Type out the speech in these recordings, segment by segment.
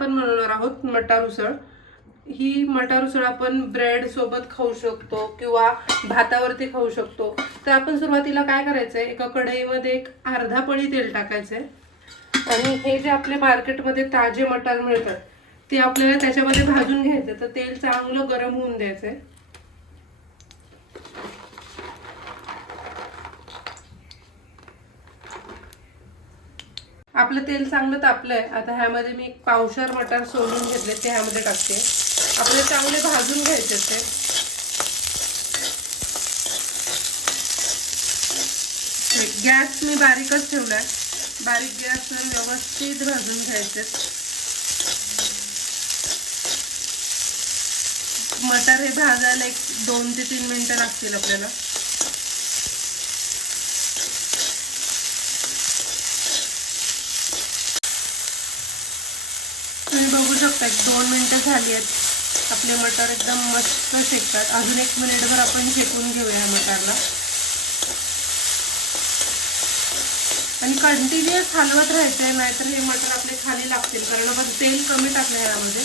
आपण बनवणार आहोत मटार उसळ। ही मटार उसळ आपण ब्रेड सोबत खाऊ शकतो किंवा भातावरती खाऊ शकतो। तर आपण सुरुवातीला काय करायचंय, एका कढईमध्ये एक अर्धा पळी तेल टाकायचंय आणि हे जे आपले मार्केटमध्ये ताजे मटार मिळतात ते आपल्याला त्याच्यामध्ये भाजून घ्यायचं। तर तेल चांगलं गरम होऊन द्यायचंय। आपलं तेल चांगलं तापलंय। आता ह्यामध्ये मी एक पावशर मटार सोलून घेतले, ते ह्यामध्ये टाकते। आपले चांगले भाजून घ्यायचे ते। गॅस मी बारीकच ठेवलाय, बारीक गॅसवर व्यवस्थित भाजून घ्यायचे। मटार हे भाजायला एक 2 ते 3 मिनिटं लागतील आपल्याला। तुम्ही बघू शकता 2 मिनिटं झाली आहेत, आपले मटार एकदम मस्त शेकतात। अजून 1 मिनिटभर आपण शेकून घेऊया मटारला आणि कंटिन्युअस हलवत राहायचंय, नाहीतर हे मटार आपले खाली लागतील, कारण आपण तेल कमी टाकलंय यामध्ये।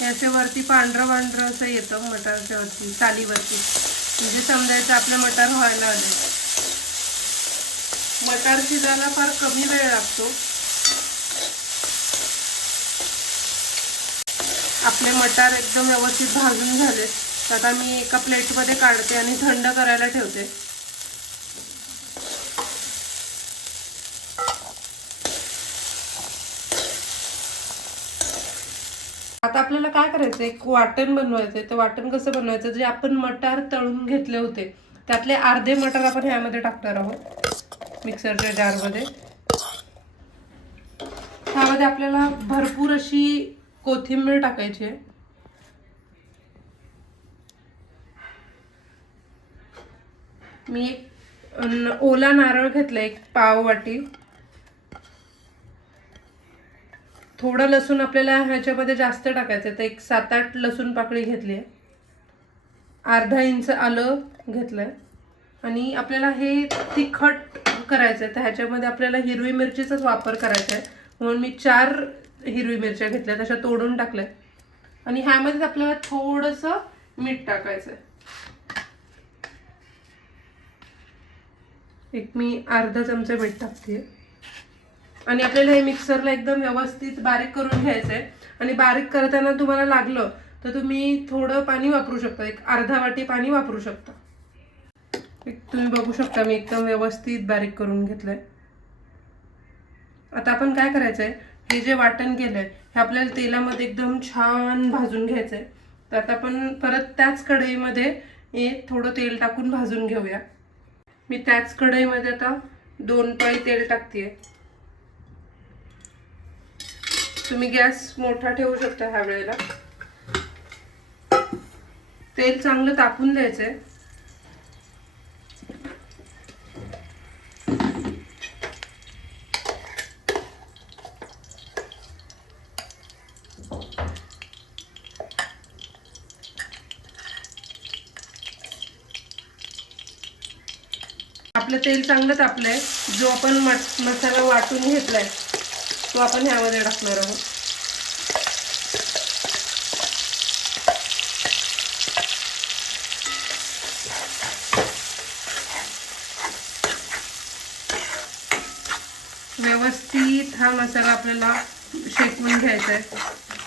याच्या वरती पांढरं पांढरं असं येतं मटारच्या वरती, सालीवरती, म्हणजे समजायचं आपलं मटार व्हायला आले। मटार शिजायला फार कमी वेळ लागतो। आपले मटार एकदम व्यवस्थित भाजून झाले। आता मी एका प्लेटमध्ये काढते आणि थंड करायला ठेवते। आता आपल्याला काय करायचं, एक वाटण बनवायचंय। तर वाटण कसं बनवायचं, जे आपण मटार तळून घेतले होते त्यातले अर्धे मटार आपण ह्यामध्ये टाकणार आहोत मिक्सरच्या जारमध्ये। ह्यामध्ये आपल्याला भरपूर अशी कोथिंबीर टाकायची आहे। मी एक ओला नारळ घेतला, एक पाव वाटी। थोडं लसूण आपल्याला ह्याच्यामध्ये जास्त टाकायचं, तर एक 7-8 लसूण पाकळी घेतली आहे। अर्धा इंच आलं घेतलंय आणि आपल्याला हे तिखट करायचं आहे, तर ह्याच्यामध्ये आपल्याला हिरवी मिरचीचाच वापर करायचा आहे, म्हणून मी 4 हिरवी मिरच्या घेतल्या, तशा तोडून टाकल्या। आणि ह्यामध्ये आपल्याला थोडंसं मीठ टाकायचं आहे, एक मी अर्धा चमचा मीठ टाकते। आणि आपल्याला हे मिक्सरला एकदम व्यवस्थित बारीक करून घ्यायचं आहे। आणि बारीक करताना तुम्हाला लागलं तर तुम्ही थोडं पाणी वापरू शकता, एक अर्धा वाटी पाणी वापरू शकता। तुम्ही बघू शकता मी एकदम व्यवस्थित बारीक करून घेतलंय। आता आपण काय करायचंय, हे जे वाटण केलंय हे आपल्याला तेलामध्ये एकदम छान भाजून घ्यायचंय। तर आता आपण परत त्याच कढईमध्ये हे थोडं तेल टाकून भाजून घेऊया। मी त्याच कढईमध्ये आता 2 पळी तेल टाकतेय। तुम्ही गॅस मोठा ठेवू शकता ह्या वेळेला। तेल चांगलं तापून द्यायचंय। आपलं तेल चांगलं तापलंय। जो आपण मसाला वाटून घेतलाय तो आपण ह्यामध्ये टाकणार आहोत। व्यवस्थित हा मसाला आपल्याला शेकून घ्यायचा आहे।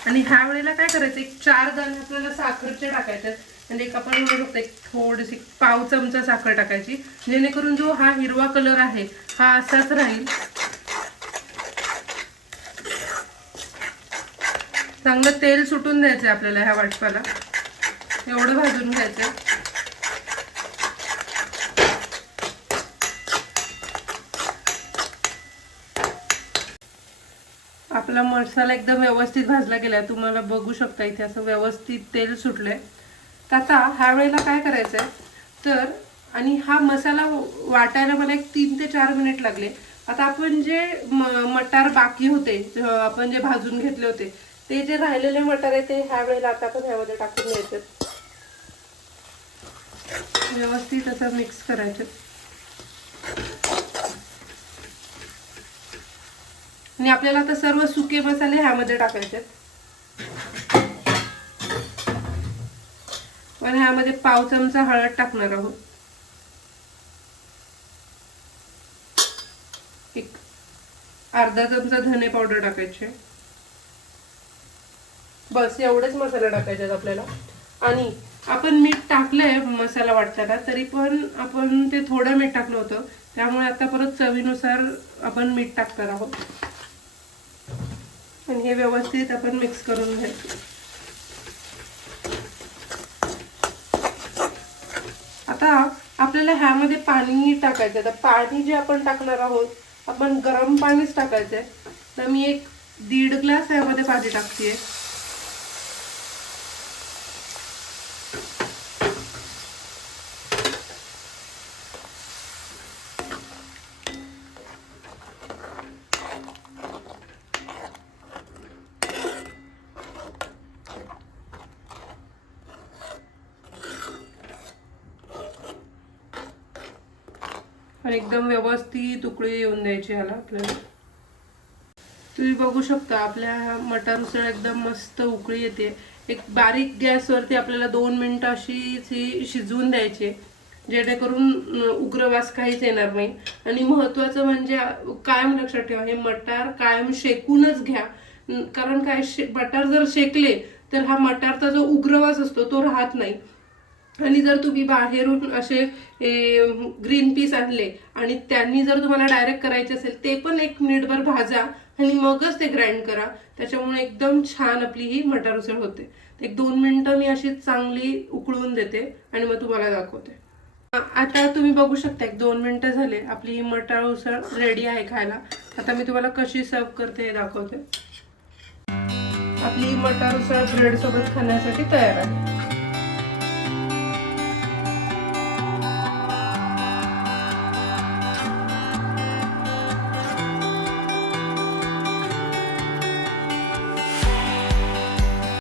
आणि ह्या वेळेला काय करायचं, एक 4 दाणे आपल्याला साखरचे टाकायचे, म्हणजे एक आपण म्हणू शकतो एक थोडीशी पाव चमचा साखर टाकायची, जेणेकरून जो हा हिरवा कलर आहे हा असाच राहील। चांगलं तेल सुटून द्यायचं आपल्याला ह्या वाटपाला, एवढं भाजून घ्यायचं। आपला मसाला एकदम व्यवस्थित भाजला गेला, तुम्हाला बघू शकता इथे असं व्यवस्थित तेल सुटलंय। तर आता ह्या वेळेला काय करायचंय, तर आणि हा मसाला वाटायला मला एक 3 ते 4 मिनिट लागले। आता आपण जे मटार बाकी होते, आपण जे भाजून घेतले होते, ते जे राहिलेले मटार आहे ते ह्या वेळेला आता आपण ह्यामध्ये टाकून द्यायचे, व्यवस्थित असं मिक्स करायचं। आणि आपल्याला आता सर्व सुके मसाले ह्यामध्ये टाकायचे आहेत. पण ह्यामध्ये पाव चमचा हळद टाकणार आहोत. एक अर्धा चमचा धने पावडर टाकायचे. बस एवढेच मसाले टाकायचे आहेत आपल्याला. आणि आपण मीठ टाकलंय मसाला वाटताना, तरी पण आपण ते थोडं मीठ टाकलं होतं, त्यामुळे आता परत चवीनुसार आपण मीठ टाकणार आहोत. आणि हे व्यवस्थित आपण मिक्स करून घ्यायचं. आता आपल्याला ह्यामध्ये पाणी टाकायचं. तर पाणी जे आपण टाकणार आहोत, आपण गरम पाणीच टाकायचंय. तर मी 1.5 ग्लास ह्यामध्ये पाणी टाकतेय. आणि एकदम व्यवस्थित उकळी येऊन द्यायची ह्याला आपल्याला. तुम्ही बघू शकता आपल्या मटार उसळ एकदम मस्त उकळी येते. एक बारीक गॅसवरती आपल्याला 2 मिनिटं अशी शिजवून द्यायची, जेणेकरून उग्रवास काहीच येणार नाही. आणि महत्त्वाचं म्हणजे कायम लक्षात ठेवा, हे मटार कायम शेकूनच घ्या. कारण काय, मटार जर शेकले तर हा मटारचा जो उग्रवास असतो तो राहत नाही. आणि जर तुम्ही बाहेरून असे ग्रीन पीस आणले आणि त्यांनी जर तुम्हाला डायरेक्ट करायचे असेल, ते पण 1 मिनिटभर भाजा आणि मगच ते ग्राइंड करा. त्याच्यामुळे एकदम छान आपली ही मटार उसळ होते. 1-2 मिनिटं मी अशी चांगली उकळून देते आणि मग तुम्हाला दाखवते. आता तुम्ही बघू शकता 1-2 मिनिटं झाले, आपली ही मटार उसळ रेडी आहे खायला. आता मी तुम्हाला कशी सर्व करते हे दाखवते. आपली मटार उसळ ब्रेड सोबत खाण्यासाठी तयार आहे.